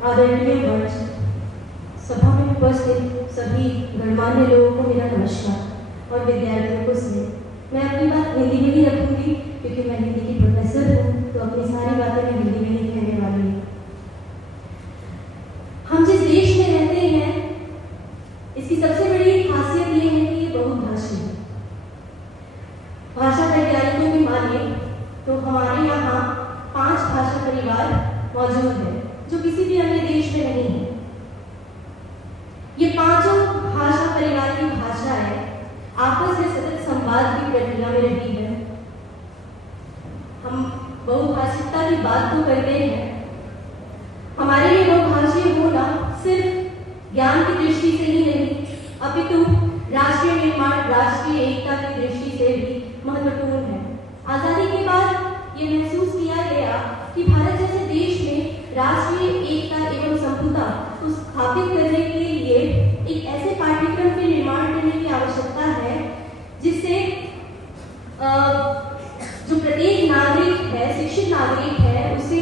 आदरणीय मंच, सभा में उपस्थित सभी गणमान्य लोगों को मेरा नमस्कार और विद्यार्थियों को स्नेह। मैं अपनी बात हिंदी में ही रखूंगी क्योंकि मैं हिंदी की प्रोफेसर हूँ, तो अपनी सारी बातें मैं हिंदी में ही कहने वाली हूँ। हम जिस देश में रहते हैं, इसकी सबसे बड़ी खासियत ये है कि ये बहुभाषी है। भाषा वैज्ञानिकों की माने तो हमारे यहाँ 5 भाषा परिवार मौजूद है जो किसी भी अन्य देश में नहीं है। ये 5 भाषा परिवार की भाषाएं आपस में सतत संवाद की प्रक्रिया में रही है। हम बहुभाषिकता की बात तो करते हैं, हमारे लिए बहुभाषीय होना सिर्फ ज्ञान की दृष्टि से ही नहीं, अपितु राष्ट्रीय निर्माण, राष्ट्रीय एकता की दृष्टि से भी महत्वपूर्ण है। आजादी के बाद ये महसूस किया गया कि भारत जैसे देश में राष्ट्रीय एकता एवं संप्रभुता को स्थापित करने के लिए एक ऐसे पाठ्यक्रम के निर्माण करने की आवश्यकता है जिससे जो प्रत्येक नागरिक है, शिक्षित नागरिक है, उसे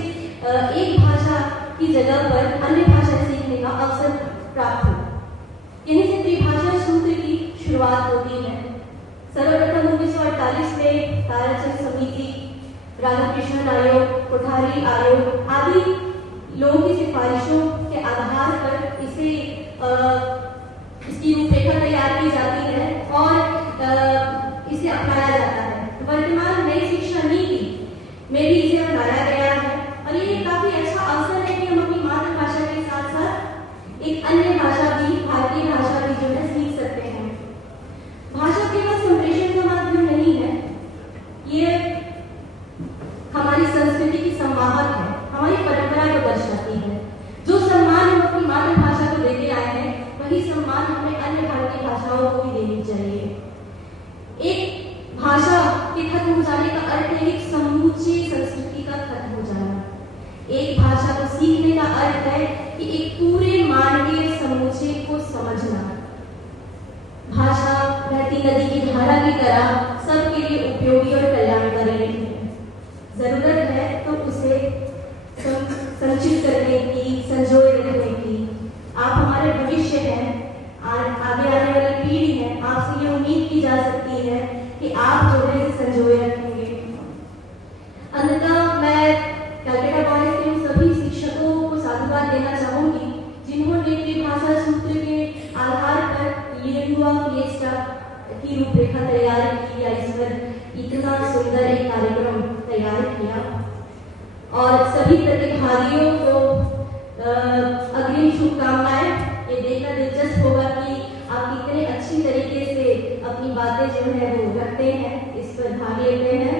एक भाषा की जगह पर अन्य भाषा सीखने का अवसर प्राप्त हो। यहीं से त्रिभाषा सूत्र की शुरुआत होती है। सर्वप्रथम 1948 में ताराचंद समिति, राधाकृष्णन आयोग, कोठारी आयोग आदि लोगों की सिफारिशों के आधार पर इसकी रूपरेखा तैयार की जाती है और इसे अपनाया जाता है। वर्तमान नई शिक्षा नीति में भी इसे अपनाया गया है और ये काफी अच्छा अवसर है कि हम अपनी मातृभाषा के साथ साथ एक अन्य भाषा भी, भारतीय भाषा भी जो है सीख सकते हैं। भाषा केवल संप्रेषण का माध्यम नहीं है, ये हमारी संस्कृति की संवाहक है, हमारी परंपरा को दर्शाती है। जो सम्मान हम अपनी मातृभाषा को देते आए हैं, वही सम्मान हमें अन्य भारतीय भाषाओं को भी देनी चाहिए। एक भाषा के खत्म हो जाने का अर्थ है एक समूची संस्कृति का खत्म हो जाना। एक भाषा को सीखने का अर्थ है कि एक पूरे मानवीय समूचे को समझना। भाषा बहती नदी की धारा की तरह सबके लिए उपयोगी और कल्याणकारी नहीं है। जरूरत है तो उसे संचित करने की, संजोए रखने की। आप हमारे भविष्य हैं, आगे आने वाली पीढ़ी है, आपसे ये उम्मीद की जा सकती है कि आप जो है इसे संजोए रखेंगे। अंततः मैं कलकत्ता कॉलेज के उन सभी शिक्षकों को साधुवाद देना चाहूंगी जिन्होंने त्रिभाषा सूत्र के आधार पर लिंगुआ फिएस्टा की रूपरेखा तैयार की या इस पर इतना सुंदर एक कार्यक्रम तैयार किया। और सभी प्रतिभागियों को अग्रिम शुभकामनाएं। ये देखना दिलचस्प होगा कि आप कितने अच्छी तरीके से अपनी बातें जो है वो रखते हैं, इस पर भाग लेते हैं।